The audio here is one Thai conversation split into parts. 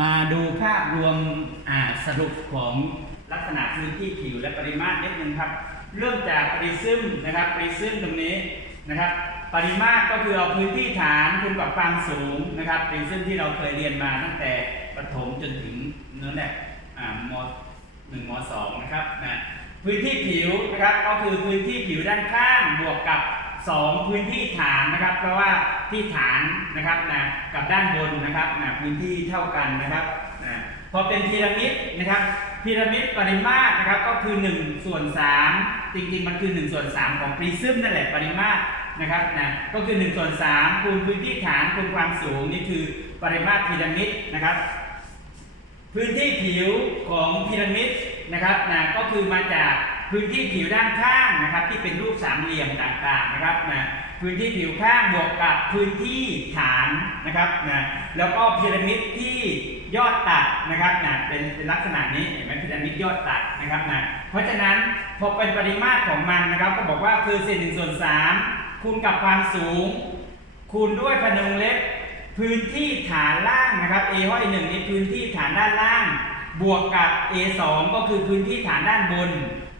มาดูภาพรวมสรุปของลักษณะพื้นที่ผิวและปริมาตรนิดนึงครับ เริ่มจากปริซึมนะครับปริซึมตรงนี้นะครับ ปริมาตรก็คือเอาพื้นที่ฐานคูณกับความสูงนะครับปริซึมที่เราเคยเรียนมาตั้งแต่ประถมจนถึงนั่นแหละอ่ามหนึ่งมสองนะครับนะพื้นที่ผิวนะครับก็คือพื้นที่ผิวด้านข้างบวกกับ 2พื้นที่ฐานนะครับ เพราะว่าที่ฐานนะครับนะกับด้านบนนะครับนะพื้นที่เท่ากันนะครับนะพอเป็นพีระมิดนะครับพีระมิดปริมาตรนะครับก็คือ1ส่วน3จริงๆมันคือ1ส่วน3ของปริซึมนั่นแหละปริมาตรนะครับนะก็คือ1ส่วน3คูณพื้นที่ฐานคูณความสูงนี่คือปริมาตรพีระมิดนะครับ พื้นที่ผิวของพีระมิดนะครับนะก็คือมาจาก พื้นที่ผิวด้านข้างนะครับ ที่เป็นรูปสามเหลี่ยมต่างๆนะครับนะพื้นที่ผิวข้างบวกกับพื้นที่ฐานนะครับนะแล้วก็พีระมิดที่ยอดตัดนะครับนะเป็นเป็นลักษณะนี้เห็นไหมพีระมิดยอดตัดนะครับนะเพราะฉะนั้นพอเป็นปริมาตรของมันนะครับ ก็บอกว่าคือเศษหนึ่งส่วนสามคูณกับความสูง คูณด้วยพนงเล็บพื้นที่ฐานล่างนะครับ A ห้อยหนึ่งนี่พื้นที่ฐานด้านล่าง บวกกับ A 2ก็คือพื้นที่ฐานด้านบน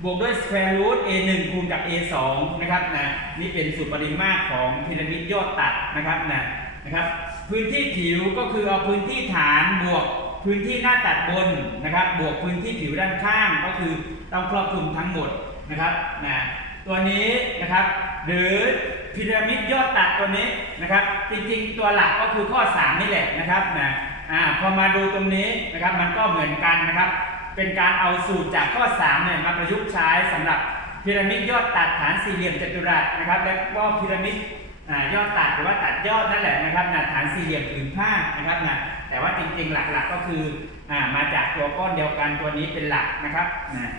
บวกด้วย square root A 1คูณกับ A 2นะครับนะนี่เป็นสูตรปริมาตรของพีระมิดยอดตัดนะครับนะนะครับ พื้นที่ผิวก็คือเอาพื้นที่ฐานบวกพื้นที่หน้าตัดบนนะครับ บวกพื้นที่ผิวด้านข้างก็คือต้องครอบคลุมทั้งหมดนะครับนะตัวนี้นะครับ หรือพีระมิดยอดตัดตัวนี้นะครับ จริงๆ ตัวหลักก็คือข้อ 3 นี่แหละนะครับนะ อ่าพอมาดูตรงนี้นะครับมันก็เหมือนกันนะครับ เป็นการเอาสูตรจากข้อ3เนี่ยมาประยุกต์ใช้สำหรับพีระมิดยอดตัดฐานสี่เหลี่ยมจัตุรัสนะครับและก็พีระมิดยอดตัดหรือว่าตัดยอดนั่นแหละนะครับนะฐานสี่เหลี่ยมผืนผ้านะครับนะแต่ว่าจริงๆหลักๆก็คืออมาจากตัวก้อนเดียวกันตัวนี้เป็นหลักนะครับนะ